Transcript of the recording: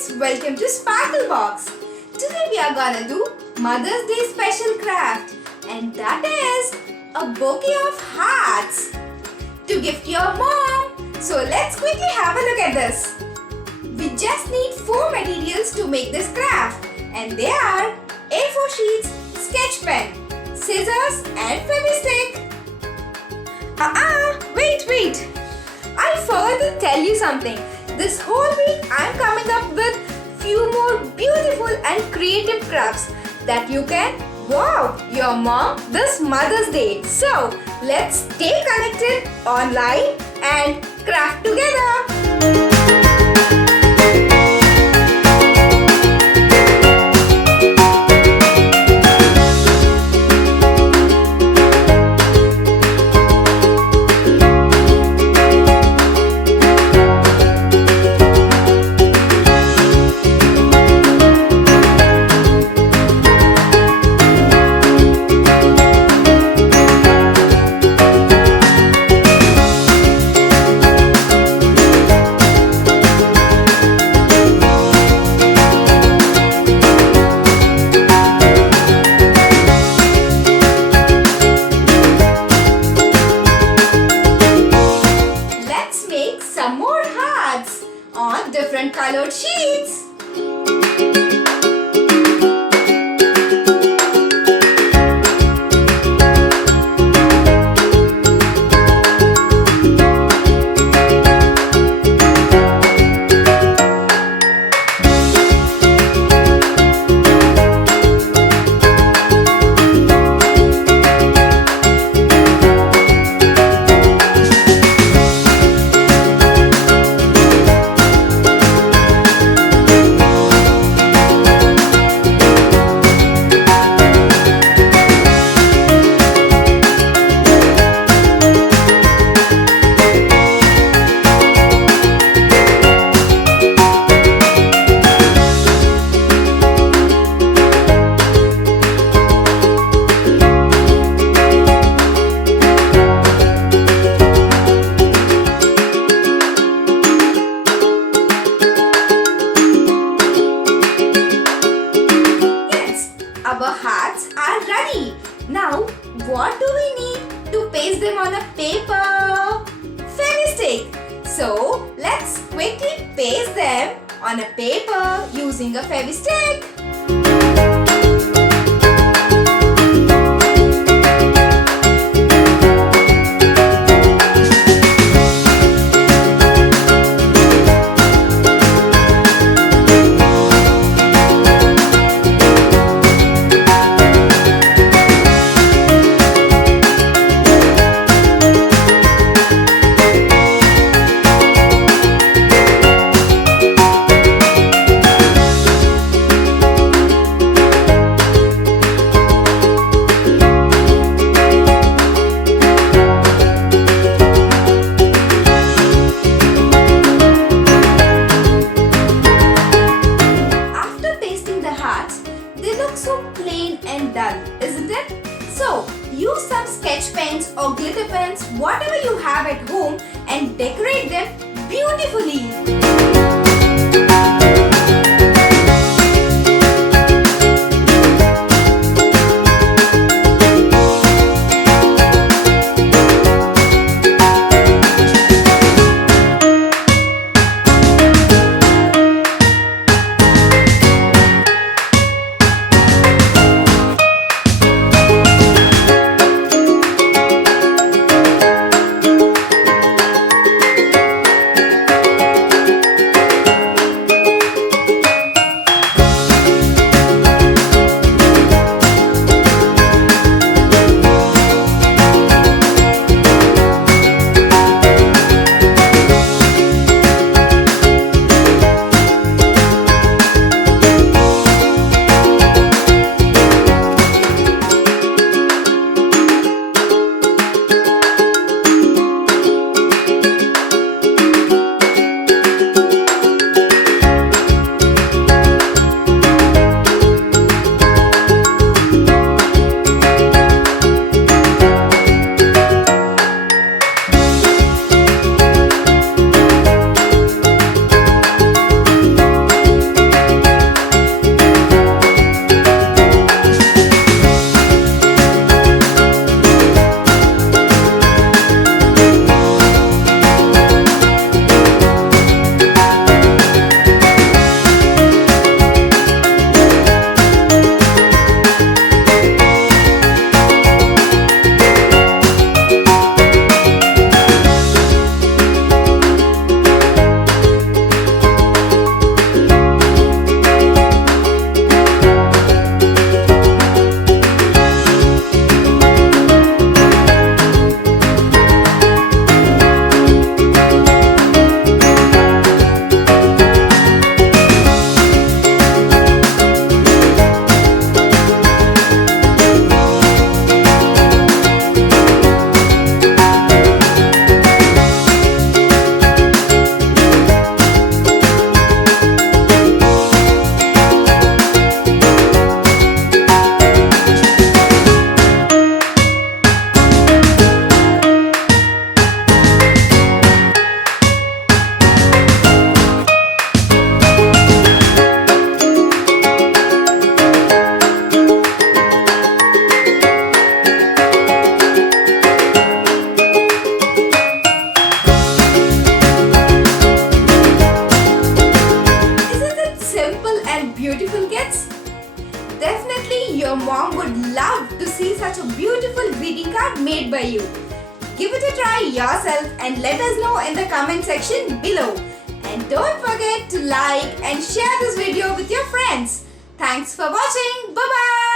kids, welcome to Sparklebox. Today we are gonna do Mother's Day special craft, and that is a bouquet of hearts to gift your mom. So let's quickly have a look at this. We just need 4 materials to make this craft, and they are A4 sheets, sketch pen, scissors and Fevistick. Wait. I forgot to tell you something. This whole week I'm coming up with few more beautiful and creative crafts that you can wow your mom this Mother's Day. So let's stay connected online and craft together. Some more hearts on different colored sheets. Our hearts are ready. Now, what do we need to paste them on a paper? Fevistick. So, let's quickly paste them on a paper using a Fevistick. They look so plain and dull, isn't it? So, use some sketch pens or glitter pens, whatever you have at home, and decorate them beautifully. for you. Give it a try yourself and let us know in the comment section below. And don't forget to like and share this video with your friends. Thanks for watching. Bye-bye.